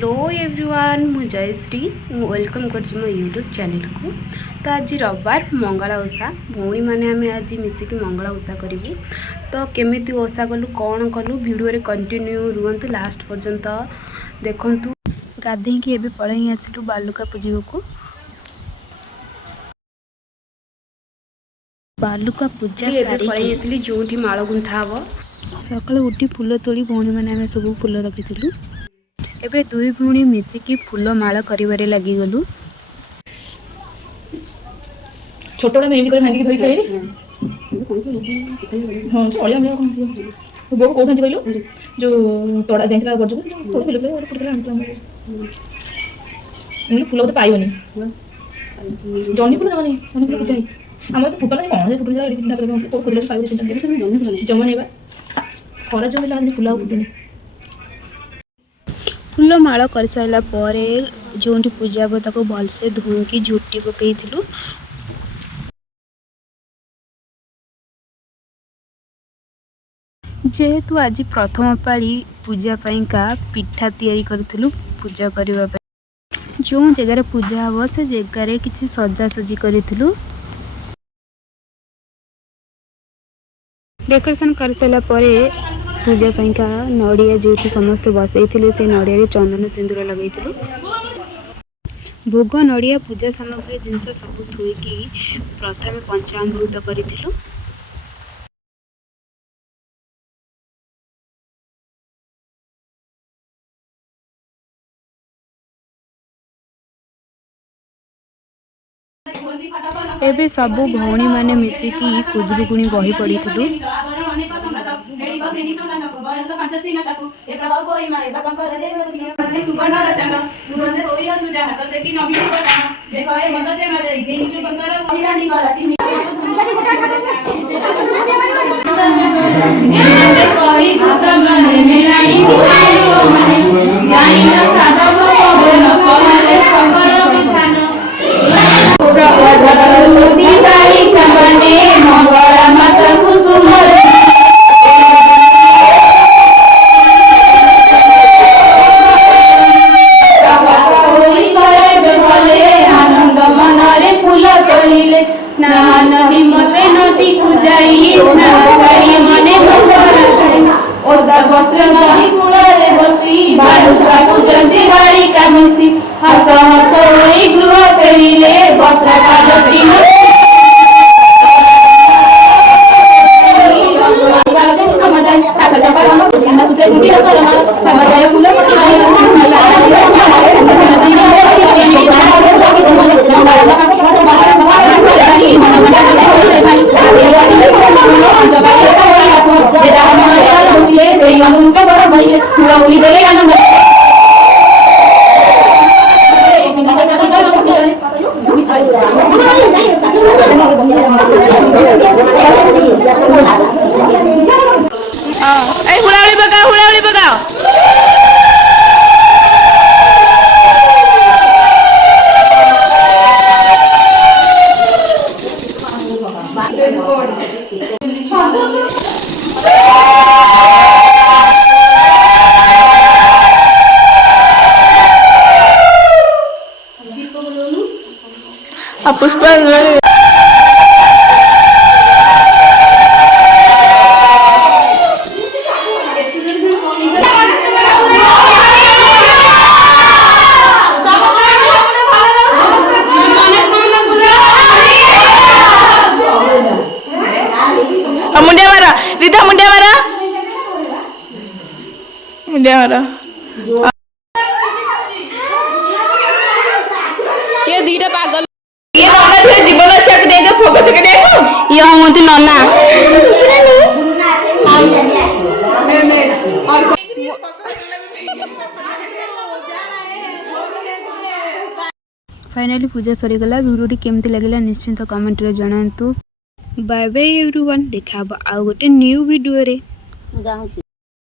Hello everyone मु Jayashree welcome कर मो यूट्यूब चैनल को। तो आज रविवार मंगला ओषा भौणी मैंने आम आज मिसिक मंगला ओषा करूँ। तो केमिति ओषा कलु कौन कलु वीडियो रे कंटिन्यू रुहतु लास्ट पर्यंत देखु। गाधे कि एबे पलि आसलु बालुका पूजा को। बालुका पूजा सारी पलि आसली जो माल गुंथा हम सकाल उठी फूल तोड़ी भौणी मैंने आम सब फूल रखी। एबे दुई भौणी मिसिकी फूल माला करिबारे लागि गलु। छोटोड़ा मेहंदी कर भांगी धोई खाइली हां चलिया मैं कोन तो बेको को भांजी कइलो जो तोड़ा देंतला बजु फूल फूल पे और पड़तला अंत हम फूल तो पाइबनी जॉनी फूल जॉनी फूल की चाहिए हमर तो फूटला कोन फूटला एडी चिंता करे को फूल पाइबे चिंता करे सब जॉनी फूल जमा नेबा खरा जो मिला फूल फूटनी। फूल माला कर सारा पर जो पूजा हम ताको भलसे धोईकी झुटी पकई। जेहेतु आज प्रथम पाली पूजा का पिठा तैयारी करूँ पूजा करने जो जगार पूजा हम से जगार किसी सजासजी करूँ। डेकोरेशन कर सारा पर पूजा पाइंका नड़िया जो समस्त बसई से नड़िया चंदन सिंदूर लगे भोग नड़िया पूजा सामग्री जिनस सब थोईकी प्रथम पंचामृत करूँ। एबे सबू भौणी माने मिसिकी खुदरुकुणी बही पढ़ी। हस हस गृह फेरिले वस्त्र पुष्पांजलि मुंडिया मारा रीता मुंडिया मारा मुंडिया मारा ये दीटा पागल जीवन अच्छे देखो फोकस के देखो ये होती नन्ना फाइनली पूजा सरीगला। वीडियो केमती लगे निश्चिंत कमेंट रे जणातु। बाय बाय एवरीवन, देखा आउ गोटे न्यू वीडियो रे।